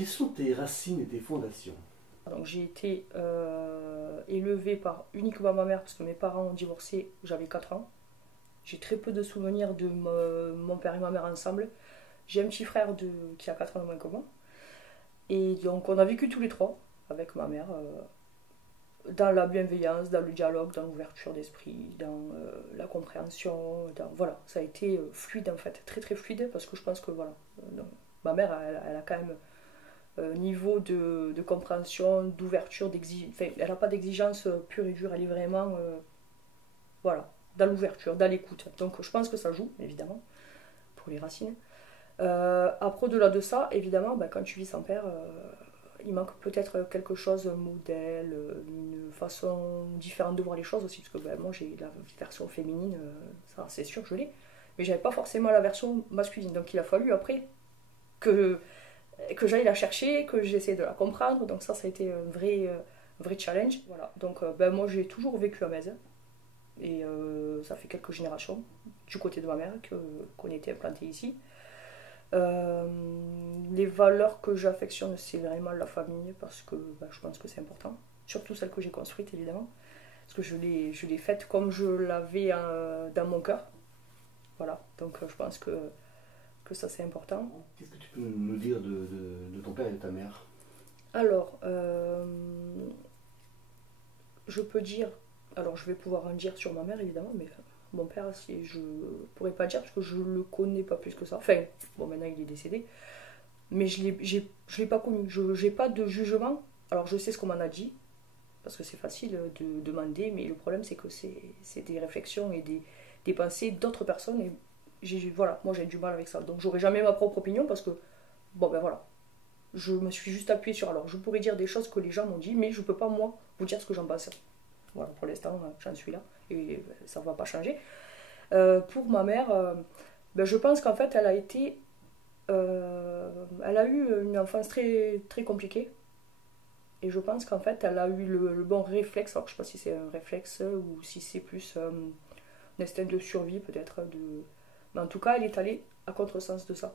Quelles sont tes racines et tes fondations? Donc j'ai été élevée par uniquement ma mère parce que mes parents ont divorcé, j'avais 4 ans. J'ai très peu de souvenirs de mon père et ma mère ensemble. J'ai un petit frère qui a 4 ans de moins que moi. Et donc on a vécu tous les trois avec ma mère dans la bienveillance, dans le dialogue, dans l'ouverture d'esprit, dans la compréhension. Voilà, ça a été fluide en fait, très très fluide parce que je pense que voilà, donc, ma mère elle a quand même niveau de compréhension, d'ouverture, d'exigence. Enfin, elle n'a pas d'exigence pure et dure, elle est vraiment voilà, dans l'ouverture, dans l'écoute. Donc je pense que ça joue, évidemment, pour les racines. Après, au-delà de ça, évidemment, ben, quand tu vis sans père, il manque peut-être quelque chose, un modèle, une façon différente de voir les choses aussi, parce que ben, moi j'ai la version féminine, ça c'est sûr, je l'ai, mais j'avais pas forcément la version masculine. Donc il a fallu après que j'aille la chercher, que j'essaie de la comprendre. Donc ça a été un vrai challenge. Voilà. Donc ben, moi j'ai toujours vécu à Metz. Et ça fait quelques générations du côté de ma mère qu'on était implanté ici. Les valeurs que j'affectionne, c'est vraiment la famille parce que ben, je pense que c'est important. Surtout celle que j'ai construite évidemment. Parce que je l'ai faite comme je l'avais dans mon cœur. Voilà. Donc je pense que ça c'est important. Qu'est-ce que tu peux nous dire de ton père et de ta mère? Alors, je peux dire, alors je vais pouvoir en dire sur ma mère évidemment, mais mon père, si je pourrais pas dire parce que je le connais pas plus que ça. Enfin, bon, maintenant il est décédé, mais je l'ai pas connu. Je n'ai pas de jugement. Alors je sais ce qu'on m'en a dit, parce que c'est facile de demander, mais le problème c'est que c'est des réflexions et des pensées d'autres personnes, et voilà, moi j'ai du mal avec ça. Donc j'aurai jamais ma propre opinion parce que, bon ben voilà, je me suis juste appuyée sur. Alors je pourrais dire des choses que les gens m'ont dit, mais je peux pas moi vous dire ce que j'en pense. Voilà, pour l'instant j'en suis là, et ça va pas changer. Pour ma mère, ben, je pense qu'en fait elle a eu une enfance très, très compliquée. Et je pense qu'en fait, elle a eu le bon réflexe. Alors, je ne sais pas si c'est un réflexe ou si c'est plus un instinct de survie, peut-être. Mais en tout cas, elle est allée à contresens de ça.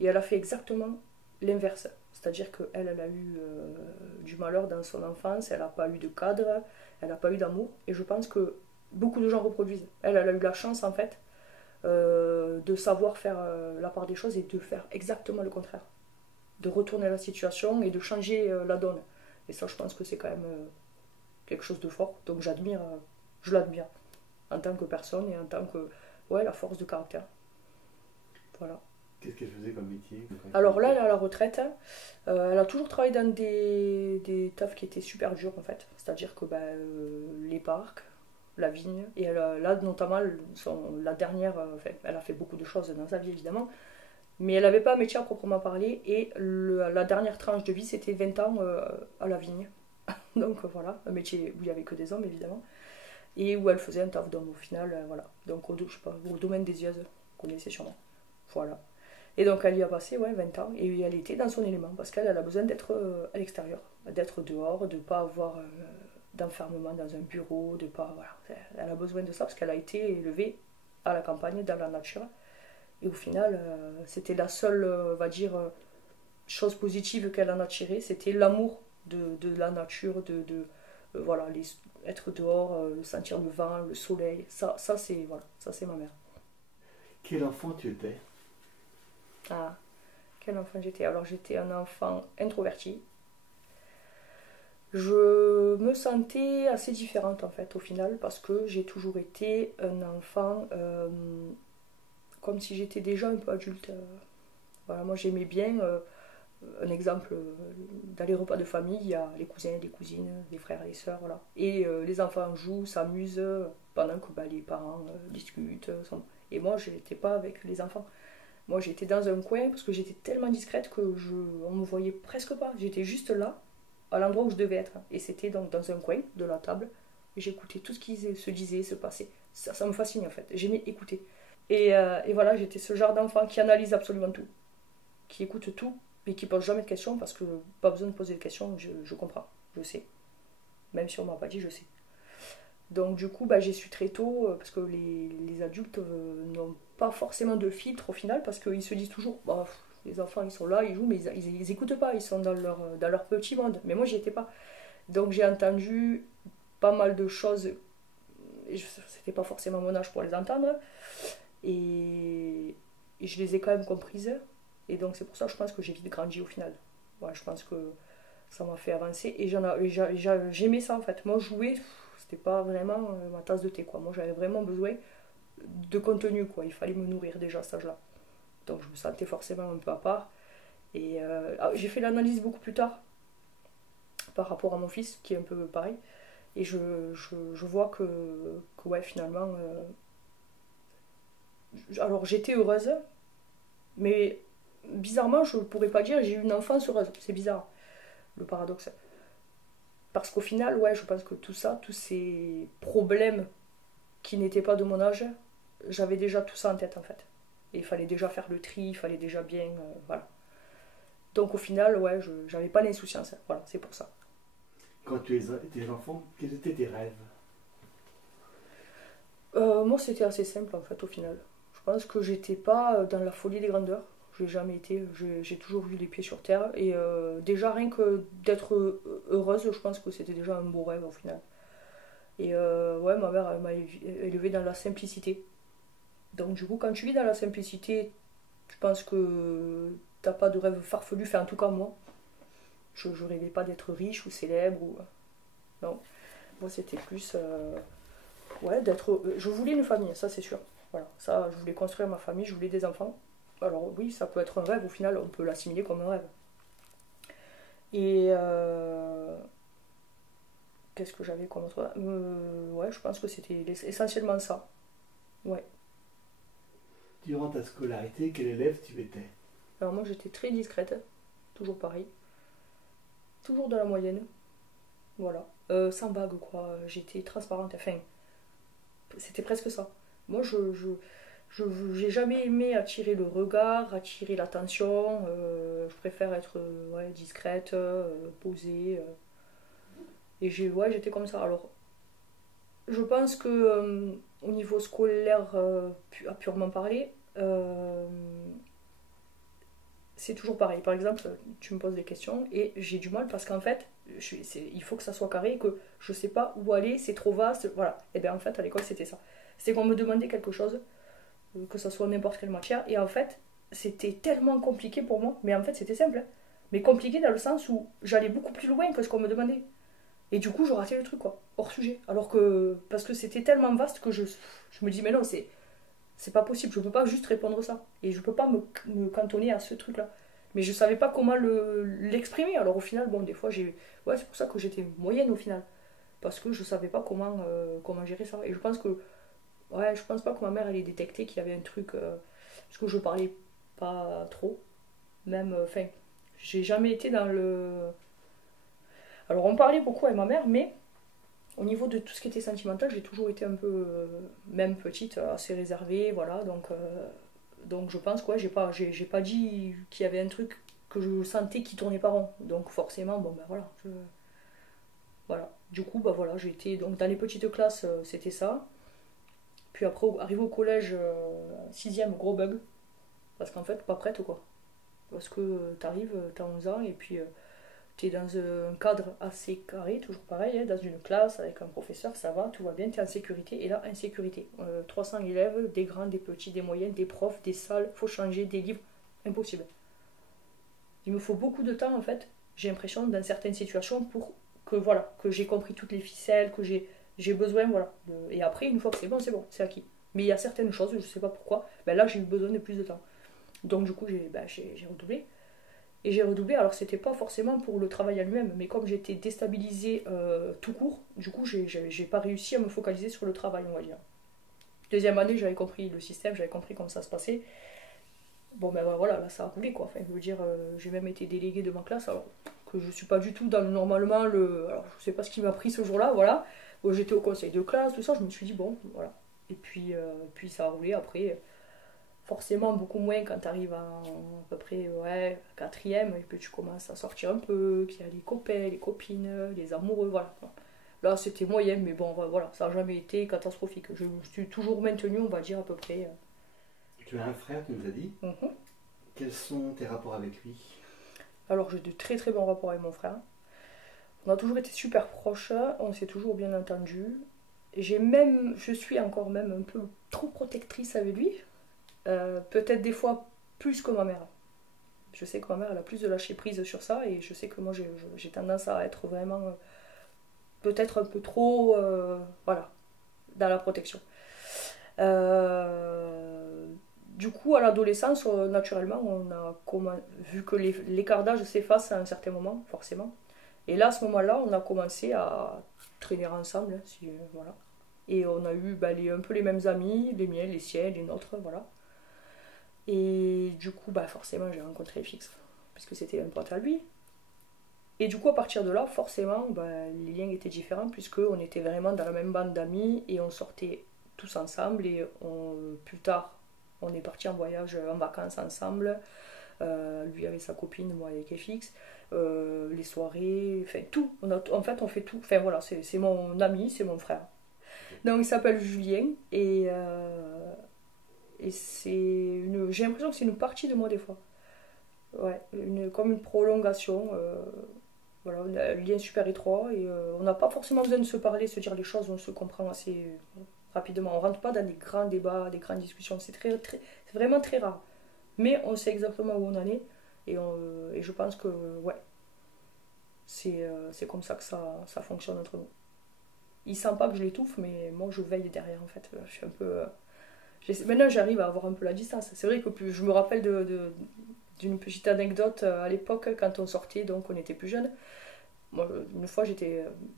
Et elle a fait exactement l'inverse. C'est-à-dire qu'elle, elle a eu du malheur dans son enfance, elle n'a pas eu de cadre, elle n'a pas eu d'amour. Et je pense que beaucoup de gens reproduisent. Elle a eu la chance, en fait, de savoir faire la part des choses et de faire exactement le contraire. De retourner la situation et de changer la donne. Et ça, je pense que c'est quand même quelque chose de fort. Donc je l'admire en tant que personne et en tant que, ouais, la force de caractère. Voilà. Qu'est-ce qu'elle faisait comme métier? Alors là, elle est à la retraite. Elle a toujours travaillé dans des tafs qui étaient super durs en fait. C'est-à-dire que ben, les parcs, la vigne, et là notamment, la dernière, enfin, elle a fait beaucoup de choses dans sa vie évidemment, mais elle n'avait pas un métier à proprement parler, et la dernière tranche de vie c'était 20 ans à la vigne. Donc voilà, un métier où il n'y avait que des hommes évidemment, et où elle faisait un taf d'homme au final, voilà. Donc je sais pas, au domaine des yeux, vous connaissez sûrement. Voilà. Et donc elle y a passé, ouais, 20 ans, et elle était dans son élément parce qu'elle a besoin d'être à l'extérieur, d'être dehors, de ne pas avoir d'enfermement dans un bureau, de pas, voilà. Elle a besoin de ça parce qu'elle a été élevée à la campagne, dans la nature. Et au final, c'était la seule, on va dire, chose positive qu'elle en a tirée, c'était l'amour de la nature, voilà, être dehors, sentir le vent, le soleil. Ça c'est voilà, ça c'est ma mère. Quel enfant tu étais? Ah, quel enfant j'étais? Alors j'étais un enfant introverti. Je me sentais assez différente en fait au final parce que j'ai toujours été un enfant comme si j'étais déjà un peu adulte. Voilà, moi j'aimais bien, un exemple, dans les repas de famille, il y a les cousins, les cousines, les frères, les sœurs, voilà. Et les enfants jouent, s'amusent pendant que bah, les parents discutent. Et moi j'étais pas avec les enfants. Moi j'étais dans un coin parce que j'étais tellement discrète on me voyait presque pas. J'étais juste là, à l'endroit où je devais être. Et c'était donc dans un coin de la table. J'écoutais tout ce qui se disait, se passait. Ça me fascinait en fait. J'aimais écouter. Et voilà, j'étais ce genre d'enfant qui analyse absolument tout, qui écoute tout, mais qui pose jamais de questions parce que pas besoin de poser de questions, je comprends, je sais. Même si on m'a pas dit, je sais. Donc du coup, bah, j'ai su très tôt, parce que les adultes n'ont pas forcément de filtre au final, parce qu'ils se disent toujours, bah, Les enfants, ils sont là, ils jouent, mais ils écoutent pas, ils sont dans leur petit monde. Mais moi, j'y étais pas. Donc j'ai entendu pas mal de choses, c'était pas forcément mon âge pour les entendre, et je les ai quand même comprises. Et donc c'est pour ça que je pense que j'ai vite grandi au final. Ouais, je pense que ça m'a fait avancer, et j'aimais ça en fait. Moi, jouer, c'était pas vraiment ma tasse de thé, quoi. Moi, j'avais vraiment besoin de contenu, quoi. Il fallait me nourrir déjà à cet âge-là. Donc je me sentais forcément un peu à part. Et j'ai fait l'analyse beaucoup plus tard par rapport à mon fils, qui est un peu pareil. Et je vois que ouais, finalement. Alors j'étais heureuse, mais bizarrement, je ne pourrais pas dire j'ai eu une enfance heureuse. C'est bizarre, le paradoxe. Parce qu'au final, ouais, je pense que tout ça, tous ces problèmes qui n'étaient pas de mon âge, j'avais déjà tout ça en tête en fait. Et il fallait déjà faire le tri, il fallait déjà bien. Voilà. Donc au final, ouais, j'avais pas d'insouciance. Voilà, c'est pour ça. Quand tu étais enfant, quels étaient tes rêves? Moi, c'était assez simple en fait au final. Je pense que j'étais pas dans la folie des grandeurs. J'ai jamais été. J'ai toujours eu les pieds sur terre. Et déjà, rien que d'être heureuse, je pense que c'était déjà un beau rêve au final. Et ouais, ma mère elle m'a élevée dans la simplicité. Donc, du coup, quand tu vis dans la simplicité, je pense que t'as pas de rêve farfelu. Enfin, en tout cas, moi, je rêvais pas d'être riche ou célèbre. Ou... Non. Moi, c'était plus. Ouais, d'être. Je voulais une famille, ça c'est sûr. Voilà, ça, je voulais construire ma famille, je voulais des enfants. Alors oui, ça peut être un rêve, au final, on peut l'assimiler comme un rêve. Et qu'est-ce que j'avais comme autre. Ouais, je pense que c'était essentiellement ça. Ouais. Durant ta scolarité, quel élève tu étais? Alors moi, j'étais très discrète, toujours pareil. Toujours dans la moyenne. Voilà. Sans bague, quoi. J'étais transparente. Enfin, c'était presque ça. Moi, j'ai jamais aimé attirer le regard, attirer l'attention. Je préfère être ouais, discrète, posée. Et ouais, j'étais comme ça. Alors, je pense que au niveau scolaire, à purement parler, c'est toujours pareil. Par exemple, tu me poses des questions et j'ai du mal parce qu'en fait, il faut que ça soit carré, que je sais pas où aller, c'est trop vaste. Voilà. Et bien en fait, à l'école, c'était ça. C'était qu'on me demandait quelque chose, que ça soit n'importe quelle matière, et en fait, c'était tellement compliqué pour moi. Mais en fait, c'était simple, hein. Mais compliqué dans le sens où j'allais beaucoup plus loin que ce qu'on me demandait. Et du coup, je ratais le truc, quoi, hors sujet. Alors que, parce que c'était tellement vaste que je me dis, mais non, c'est pas possible, je peux pas juste répondre ça. Et je peux pas me cantonner à ce truc-là. Mais je savais pas comment l'exprimer. Alors au final, bon, des fois, ouais, c'est pour ça que j'étais moyenne au final. Parce que je savais pas comment gérer ça. Et je pense que, ouais, je pense pas que ma mère, elle ait détecté qu'il y avait un truc. Parce que je parlais pas trop. Même, enfin, j'ai jamais été dans le. Alors on parlait beaucoup avec ma mère, mais au niveau de tout ce qui était sentimental, j'ai toujours été un peu, même petite, assez réservée, voilà. Donc je pense que ouais, j'ai pas dit qu'il y avait un truc que je sentais qui tournait pas rond. Donc forcément, bon ben voilà. Voilà. Du coup, bah voilà, j'ai été. Donc dans les petites classes, c'était ça. Puis après, arrivé au collège, 6ème, gros bug. Parce qu'en fait, pas prête quoi. Parce que t'arrives, t'as 11 ans, et puis t'es dans un cadre assez carré, toujours pareil, hein, dans une classe avec un professeur, ça va, tout va bien, t'es en sécurité. Et là, insécurité. 300 élèves, des grands, des petits, des moyens, des profs, des salles, faut changer, des livres. Impossible. Il me faut beaucoup de temps en fait, j'ai l'impression, dans certaines situations, pour que voilà, que j'ai compris toutes les ficelles, que j'ai besoin, voilà. Et après, une fois que c'est bon, c'est acquis. Mais il y a certaines choses, je sais pas pourquoi, ben là j'ai eu besoin de plus de temps. Donc du coup, j'ai redoublé. Et j'ai redoublé, alors c'était pas forcément pour le travail en lui-même, mais comme j'étais déstabilisée tout court, du coup j'ai pas réussi à me focaliser sur le travail, on va dire. Deuxième année, j'avais compris le système, j'avais compris comment ça se passait. Bon ben voilà, là ça a roulé quoi. Enfin, je veux dire, j'ai même été déléguée de ma classe, alors que je suis pas du tout dans normalement le. Alors je sais pas ce qui m'a pris ce jour-là, voilà. J'étais au conseil de classe, tout ça, je me suis dit bon, voilà. Et puis ça a roulé après. Forcément beaucoup moins quand tu arrives à peu près ouais, 4ème, et puis tu commences à sortir un peu, qu'il y a les copains, les copines, les amoureux, voilà. Là c'était moyen, mais bon voilà, ça n'a jamais été catastrophique. Je me suis toujours maintenue, on va dire à peu près. Tu as un frère, tu nous as dit. Mhm. Quels sont tes rapports avec lui? Alors j'ai de très très bons rapports avec mon frère. On a toujours été super proches, on s'est toujours bien entendus. Je suis encore même un peu trop protectrice avec lui. Peut-être des fois plus que ma mère. Je sais que ma mère elle a plus de lâcher prise sur ça et je sais que moi j'ai tendance à être vraiment peut-être un peu trop voilà, dans la protection. Du coup, à l'adolescence, naturellement, vu que l'écart d'âge s'efface à un certain moment, forcément. Et là, à ce moment-là, on a commencé à traîner ensemble, hein, voilà. Et on a eu un peu les mêmes amis, les miens, les siens, les nôtres, voilà. Et du coup, forcément, j'ai rencontré FX, puisque c'était un pote à lui. Et du coup, à partir de là, forcément, les liens étaient différents, puisqu'on était vraiment dans la même bande d'amis, et on sortait tous ensemble, et plus tard, on est parti en voyage, en vacances ensemble, lui avec sa copine, moi avec FX, les soirées, enfin tout, en fait on fait tout, enfin voilà, c'est mon ami, c'est mon frère. Donc il s'appelle Julien, et j'ai l'impression que c'est une partie de moi des fois. Ouais, comme une prolongation. Voilà, on a un lien super étroit et on n'a pas forcément besoin de se parler, se dire les choses, on se comprend assez rapidement. On rentre pas dans des grands débats, des grandes discussions, c'est vraiment très rare. Mais on sait exactement où on en est et je pense que ouais, c'est comme ça que ça fonctionne entre nous. Il sent pas que je l'étouffe, mais moi je veille derrière en fait. Je suis un peu. Maintenant j'arrive à avoir un peu la distance. C'est vrai que je me rappelle d'une petite anecdote à l'époque quand on sortait, donc on était plus jeunes. Moi,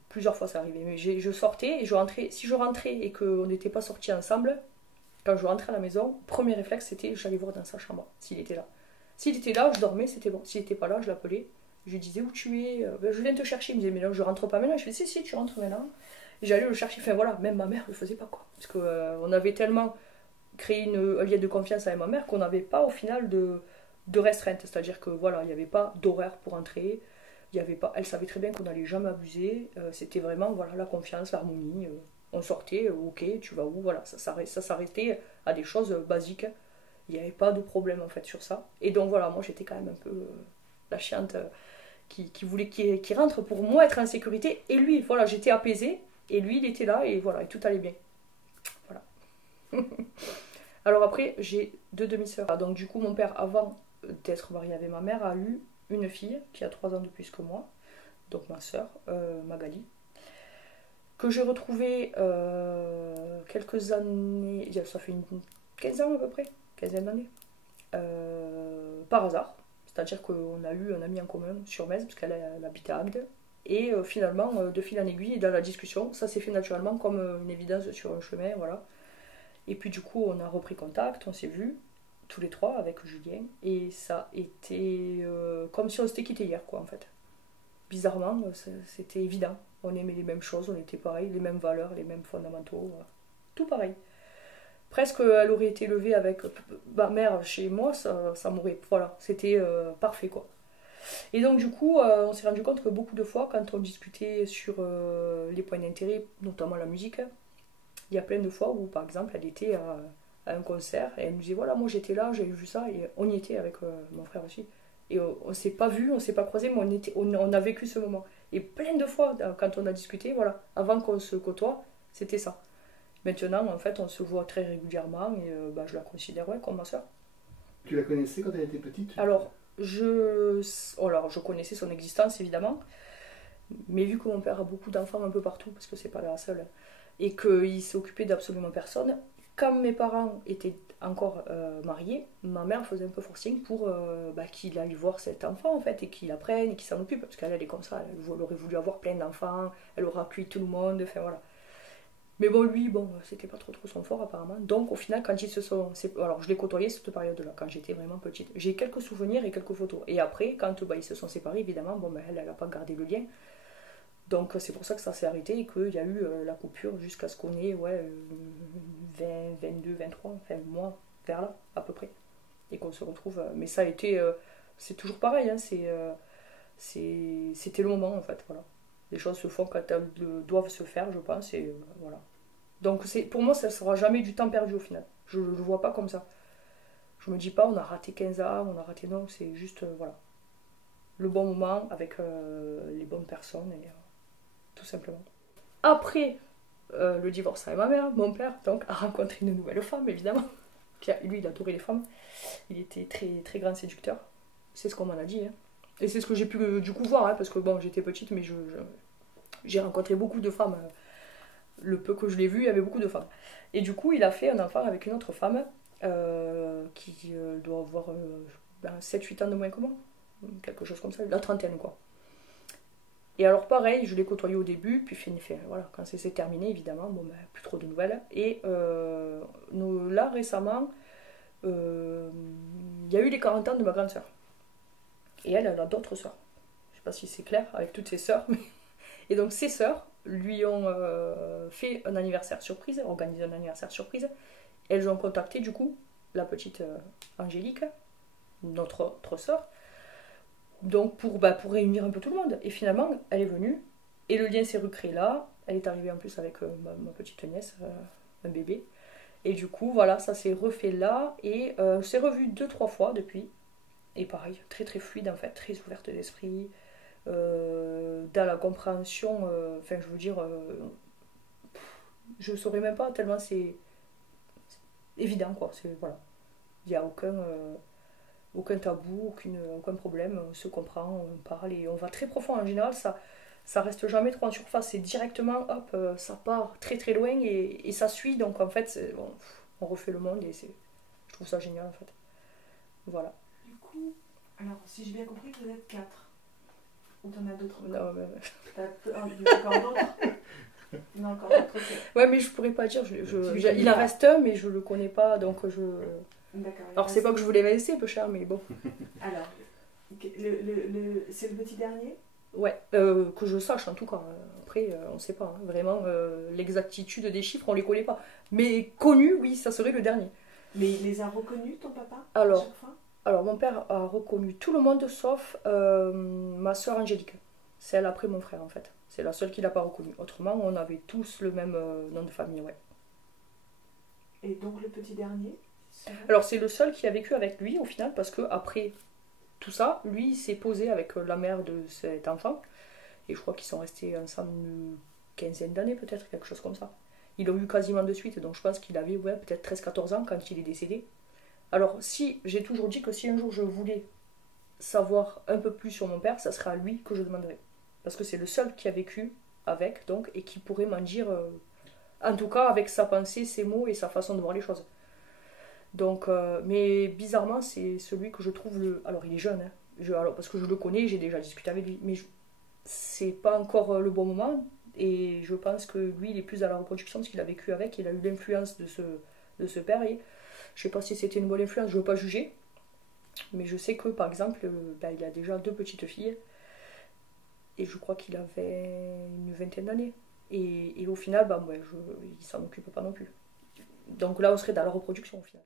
plusieurs fois ça arrivait, mais je sortais et je rentrais. Si je rentrais et qu'on n'était pas sortis ensemble, quand je rentrais à la maison, premier réflexe c'était j'allais voir dans sa chambre s'il était là. S'il était là, je dormais, c'était bon. S'il n'était pas là, je l'appelais. Je lui disais où tu es. Je viens te chercher. Il me disait mais non, je rentre pas maintenant. Je disais si tu rentres maintenant. Et j'allais le chercher. Enfin voilà, même ma mère le faisait pas quoi, parce que on avait tellement créé un lien de confiance avec ma mère qu'on n'avait pas au final de restreinte. C'est-à-dire que voilà, il n'y avait pas d'horaire pour entrer. Il y avait pas, elle savait très bien qu'on n'allait jamais abuser. C'était vraiment voilà la confiance, l'harmonie. On sortait, ok, tu vas où, voilà, ça s'arrêtait à des choses basiques. Il n'y avait pas de problème en fait sur ça. Et donc voilà, moi j'étais quand même un peu la chiante qui voulait qu'il rentre pour moi être en sécurité. Et lui, voilà, j'étais apaisée. Et lui, il était là et voilà, et tout allait bien. Voilà. Alors après, j'ai deux demi-sœurs. Donc du coup, mon père, avant d'être marié avec ma mère, a eu une fille qui a 3 ans de plus que moi. Donc ma sœur, Magali. Que j'ai retrouvée quelques années... Ça fait 15 ans à peu près. 15 d'années. Par hasard. C'est-à-dire qu'on a eu un ami en commun sur Metz, parce qu'elle habitait à Agde. Et finalement, de fil en aiguille, dans la discussion, ça s'est fait naturellement comme une évidence sur un chemin, voilà. Et puis du coup, on a repris contact, on s'est vus, tous les trois, avec Julien. Et ça a été comme si on s'était quitté hier, quoi, en fait. Bizarrement, c'était évident. On aimait les mêmes choses, on était pareil, les mêmes valeurs, les mêmes fondamentaux, tout pareil. Presque elle aurait été élevée avec ma mère chez moi, ça m'aurait. Voilà, c'était parfait quoi. Et donc du coup, on s'est rendu compte que beaucoup de fois, quand on discutait sur les points d'intérêt, notamment la musique, il y a plein de fois où par exemple elle était à un concert et elle nous disait voilà, moi j'étais là, j'avais vu ça et on y était avec mon frère aussi. Et on s'est pas vu, on s'est pas croisé, mais on a vécu ce moment. Et plein de fois, quand on a discuté, voilà, avant qu'on se côtoie, c'était ça. Maintenant, en fait, on se voit très régulièrement et je la considère ouais, comme ma soeur. Tu la connaissais quand elle était petite? Alors, je connaissais son existence, évidemment. Mais vu que mon père a beaucoup d'enfants un peu partout, parce que c'est pas la seule, et qu'il s'est occupé d'absolument personne, quand mes parents étaient encore mariés, ma mère faisait un peu forcing pour qu'il aille voir cet enfant, en fait, et qu'il apprenne, et qu'il s'en occupe. Parce qu'elle, elle est comme ça, elle aurait voulu avoir plein d'enfants, elle aurait accueilli tout le monde, enfin voilà. Mais bon, lui, c'était pas trop son fort apparemment. Donc au final, quand ils se sont... Alors je l'ai côtoyé cette période-là, quand j'étais vraiment petite. J'ai quelques souvenirs et quelques photos. Et après, quand ils se sont séparés, évidemment, elle n'a pas gardé le lien. Donc c'est pour ça que ça s'est arrêté et qu'il y a eu la coupure jusqu'à ce qu'on ait 20, 22, 23, enfin moi, vers là, à peu près. Et qu'on se retrouve... mais ça a été... c'est toujours pareil, hein, c'était le moment en fait, voilà. Les choses se font quand elles doivent se faire, je pense, et voilà. Donc pour moi, ça ne sera jamais du temps perdu au final. Je ne le vois pas comme ça. Je Je me dis pas on a raté 15 ans, on a raté non, c'est juste voilà, le bon moment avec les bonnes personnes et tout simplement. Après le divorce avec ma mère, mon père donc a rencontré une nouvelle femme évidemment. Lui il adorait les femmes, il était très, très grand séducteur, c'est ce qu'on m'en a dit. Hein. Et c'est ce que j'ai pu du coup voir, hein, parce que bon j'étais petite mais j'ai rencontré beaucoup de femmes. Le peu que je l'ai vu, il y avait beaucoup de femmes. Et du coup il a fait un enfant avec une autre femme qui doit avoir 7-8 ans de moins que moi, quelque chose comme ça, la trentaine quoi. Et alors pareil, je l'ai côtoyé au début, puis voilà, quand c'est terminé évidemment, bon ben plus trop de nouvelles. Et là récemment, il y a eu les 40 ans de ma grande sœur. Et elle a d'autres sœurs. Je sais pas si c'est clair avec toutes ses sœurs, mais... Et donc ses sœurs lui ont fait un anniversaire surprise, organisé un anniversaire surprise. Elles ont contacté du coup la petite Angélique, notre autre sœur, donc pour réunir un peu tout le monde. Et finalement, elle est venue, et le lien s'est recréé là. Elle est arrivée en plus avec ma petite nièce, un bébé. Et du coup, voilà, ça s'est refait là, et s'est revu 2-3 fois depuis. Et pareil, très très fluide en fait, très ouverte d'esprit, dans la compréhension, enfin je veux dire, je saurais même pas tellement c'est évident quoi, voilà. Il n'y a aucun tabou, aucun problème, on se comprend, on parle et on va très profond. En général, ça reste jamais trop en surface, c'est directement, hop, ça part très très loin et ça suit, donc en fait, bon, on refait le monde et je trouve ça génial en fait. Voilà. Du coup, alors si j'ai bien compris, vous êtes 4. Ou t'en as d'autres? Non, mais... Il y a encore d'autres? Il y en a encore d'autres. Ouais, mais je pourrais pas dire, il en reste un, mais je le connais pas, donc je... D'accord. Alors c'est pas que je voulais laisser, peu cher, mais bon. Alors, c'est le petit dernier? Ouais, que je sache en tout cas. Après, on sait pas, hein. Vraiment, l'exactitude des chiffres, on les connaît pas. Mais connu, oui, ça serait le dernier. Mais il les a reconnus, ton papa, alors, à chaque fois? Alors, mon père a reconnu tout le monde sauf ma soeur Angélique. C'est elle après mon frère en fait. C'est la seule qui l'a pas reconnue. Autrement, on avait tous le même nom de famille, ouais. Et donc le petit dernier? Alors c'est le seul qui a vécu avec lui au final parce que après tout ça, lui il s'est posé avec la mère de cet enfant et je crois qu'ils sont restés ensemble une quinzaine d'années peut-être, quelque chose comme ça. Ils l'ont eu quasiment de suite, donc je pense qu'il avait peut-être 13-14 ans quand il est décédé. Alors si, j'ai toujours dit que si un jour je voulais savoir un peu plus sur mon père, ça serait à lui que je demanderais. Parce que c'est le seul qui a vécu avec, donc, et qui pourrait m'en dire, en tout cas avec sa pensée, ses mots et sa façon de voir les choses. Donc, mais bizarrement, c'est celui que je trouve le... Alors, il est jeune, hein. Alors, parce que je le connais, j'ai déjà discuté avec lui, mais c'est pas encore le bon moment, et je pense que lui, il est plus dans la reproduction, parce qu'il a vécu avec, il a eu l'influence de ce père, et je sais pas si c'était une bonne influence, je veux pas juger, mais je sais que, par exemple, il a déjà 2 petites filles, et je crois qu'il avait une vingtaine d'années, et au final, il s'en occupe pas non plus. Donc là, on serait dans la reproduction, au final.